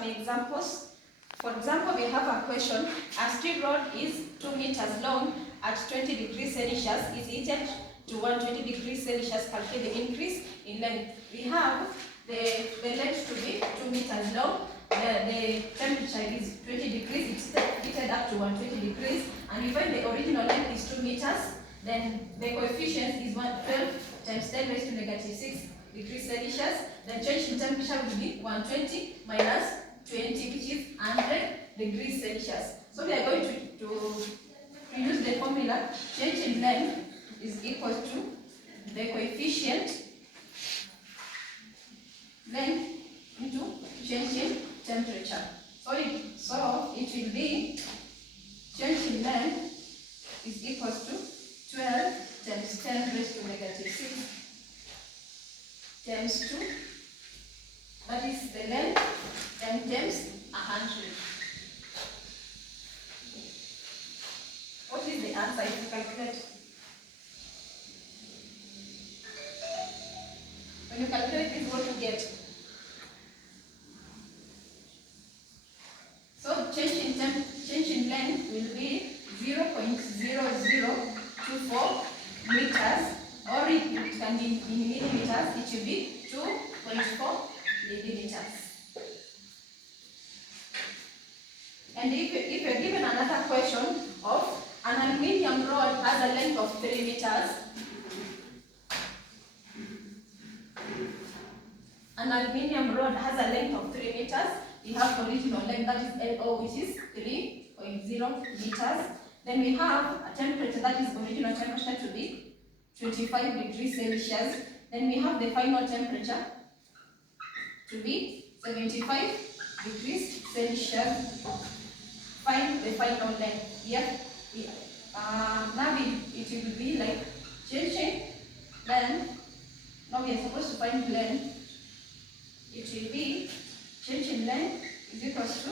some examples. For example, we have a question. A steel rod is 2 meters long at 20 degrees Celsius is heated to 120 degrees Celsius. Calculate the increase in length. We have the length to be 2 meters long. The temperature is 20 degrees. It's heated up to 120 degrees. And we find the original length is 2 meters. Then the coefficient is 112 times 10 raised to negative 6 degrees Celsius. The change in temperature will be 120 minus 20, which is 100 degrees Celsius. So we are going to use the formula. Change in length is equal to the coefficient length into change in temperature. So it will be change in length is equal to 12 times 10 raised to negative 6 times 2, that is the length, and times 100. What is the answer if you calculate? When you calculate this, what you get? So change in length will be 0.0024 meters, or it can be in millimeters. It should be 2.4 millimeters. And if you're given another question of an aluminium rod has a length of 3 meters, an aluminium rod has a length of 3 meters. We have original length, that is LO, which is 3.0 meters. Then we have a temperature, that is original temperature, to be 25 degrees Celsius. Then we have the final temperature to be 75 degrees Celsius. Find the final length. Here, now it will be like changing length. Now we are supposed to find length. It will be change in length is equal to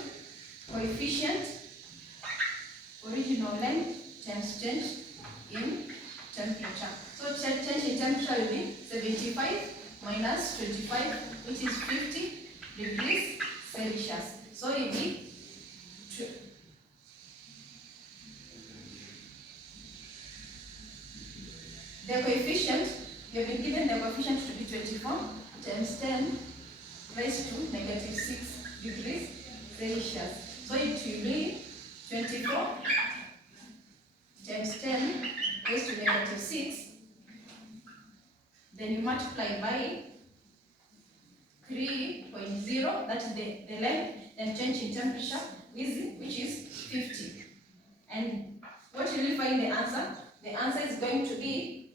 coefficient original length times change in temperature. So change in temperature will be 75 minus 25, which is 50 degrees Celsius. So it will be the coefficient, you have been given the coefficient to be 24 times 10 raised to negative 6 degrees Celsius. So it will be 24 times 10 raised to negative 6. Then you multiply by 3.0, that is the length, then change in temperature, which is 50. And what will you find the answer? The answer is going to be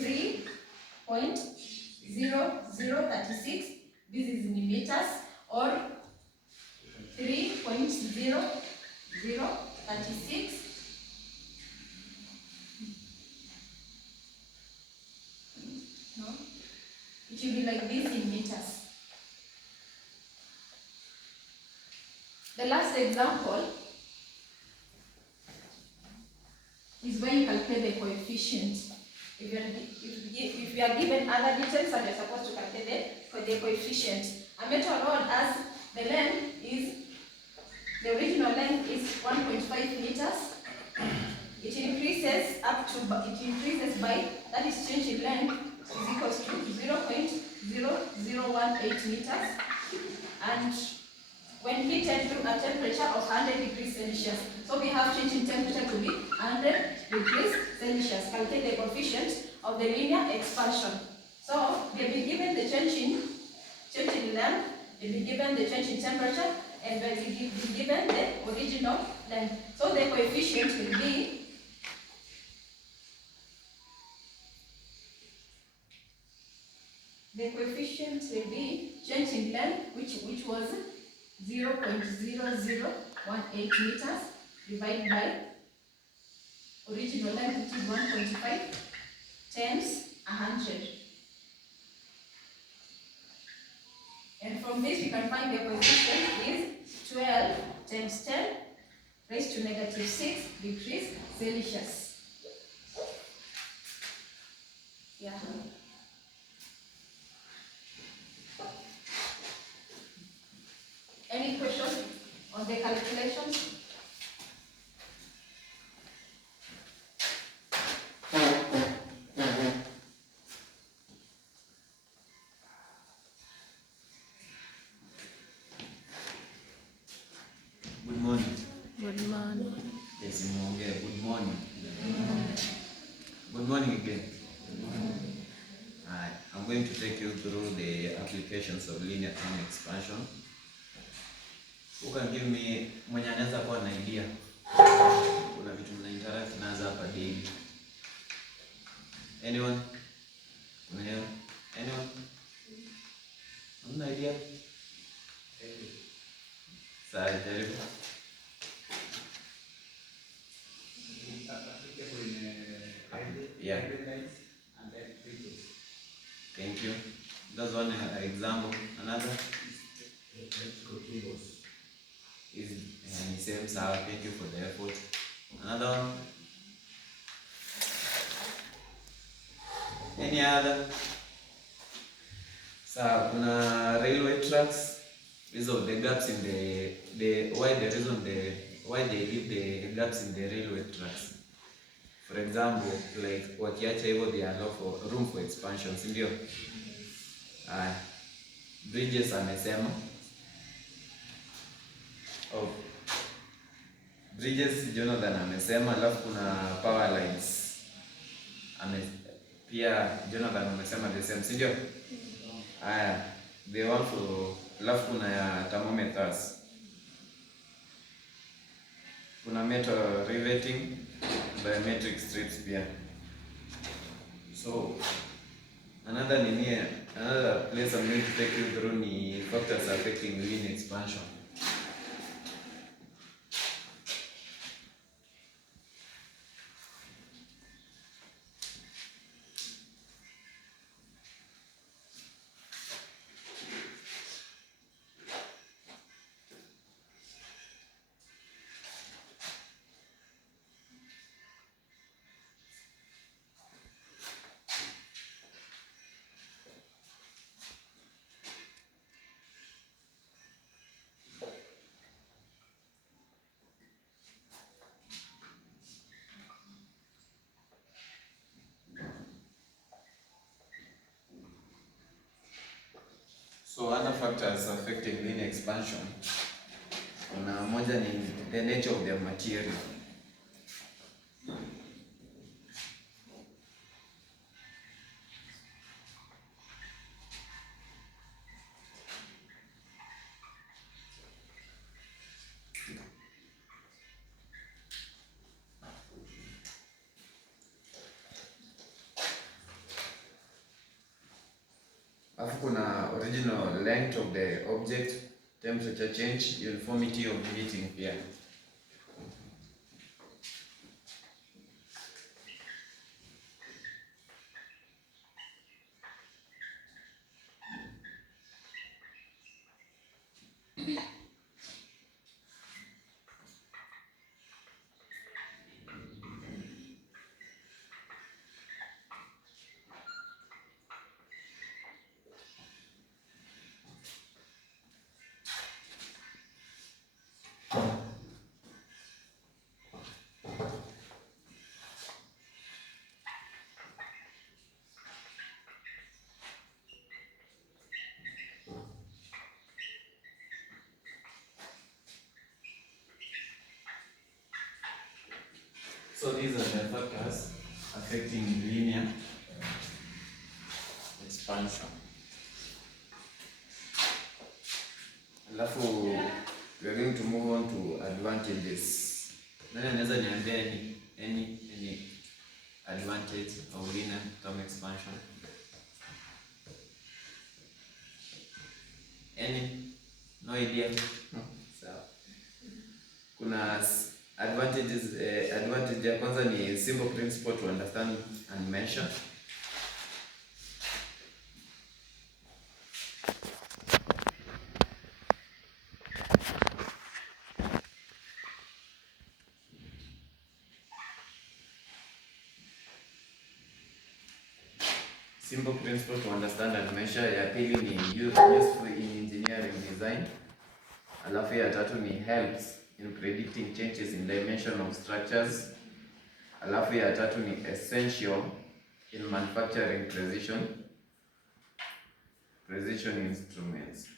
3.0036. This is in meters, or 3.0036. No, it should be like this in meters. The last example is when you calculate the coefficient. If you are given other details, and you're supposed to calculate the coefficient. A metal rod has the length is, the original length is 1.5 meters. It increases by, that is change in length is equals to 0.0018 meters. And when heated to a temperature of 100 degrees Celsius. So we have change in temperature to be 100 degrees Celsius. Calculate the coefficient of the linear expansion. So we have been given the change in length, we have been given the change in temperature, and we have been given the original length. So the coefficient will be change in length, which was 0.0018 meters, divided by original length, which is 1.5, times 100. And from this we can find the coefficient is 12 times 10 raised to negative 6 degrees Celsius. Yeah. Any questions on the calculations? Good morning. Good morning. Yes, good morning. Good morning again. Alright, I'm going to take you through the applications of linear term expansion. Who can give me mwenye anaweza kuwa na idea? Kuna vitu mna interact nazo hapa daily. Anyone? Anyone? Hamna idea? Sawa, jaribu. Yeah. Thank you. That's one example. Another is same. Sawa. Thank you for the effort. Another one. Any other? Sawa. Kuna railway tracks. These are the gaps in why they leave the gaps in the railway tracks. For example, like wakiacha hivyo they allow for room for expansion, si ndio? Bridges amesema. Bridges Jonathan amesema, alafu kuna power lines. Pia Jonathan amesema the same, si ndio? The one for, alafu kuna ya thermometers. Kuna metal riveting, biometric strips pia. So another place I'm going to take you through ni factors affecting linear expansion. So other factors affecting linear expansion, kuna moja ni the nature of the material. Alafu kuna original length of the object, temperature change, uniformity of heating pia. So these are the factors affecting linear expansion. Alafu we are going to move on to advantages. Nani anaweza niambia any advantage of linear term expansion? Any? No idea? No. Sawa. Kuna advantages. Advantage ya kwanza ni simple principle to understand and measure. Simple principle to understand and measure. Ya pili ni useful in engineering design. Alafu ya tatu ni helps in predicting changes in dimension of structures. Alafu ya tatu ni essential in manufacturing precision instruments.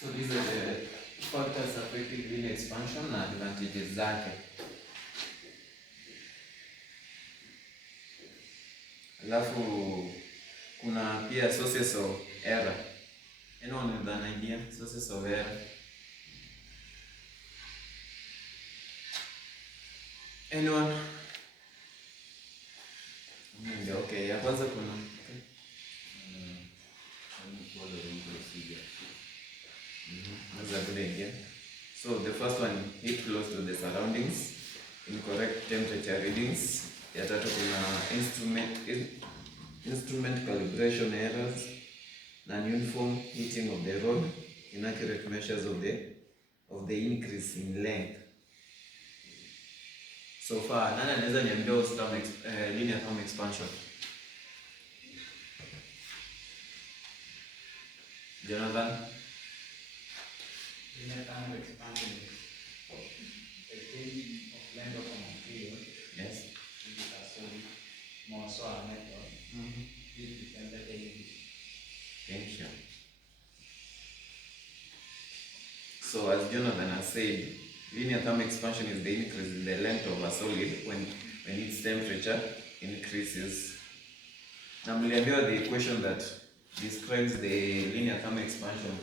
So these are the factors affecting linear expansion na advantages zake. Alafu kuna pia sources of error. Anyone with an idea? Sources of error. Anyone? Okay, ya kwanza kuna that's a good idea. So the first one, hit close to the surroundings, incorrect temperature readings. Ya tatu kuna instrument calibration errors, non-uniform heating of the rod, inaccurate measures of the increase in length. So far, nani anaweza niambia linear thumb expansion? Jonathan? Linear thumb expansion is a change of length of a material. Yes. Which is a solid, more so a metal. This depends on the English. Thank you. So as Jonathan has said, linear thumb expansion is the increase in the length of a solid when its temperature increases. Now, the equation that describes the linear thumb expansion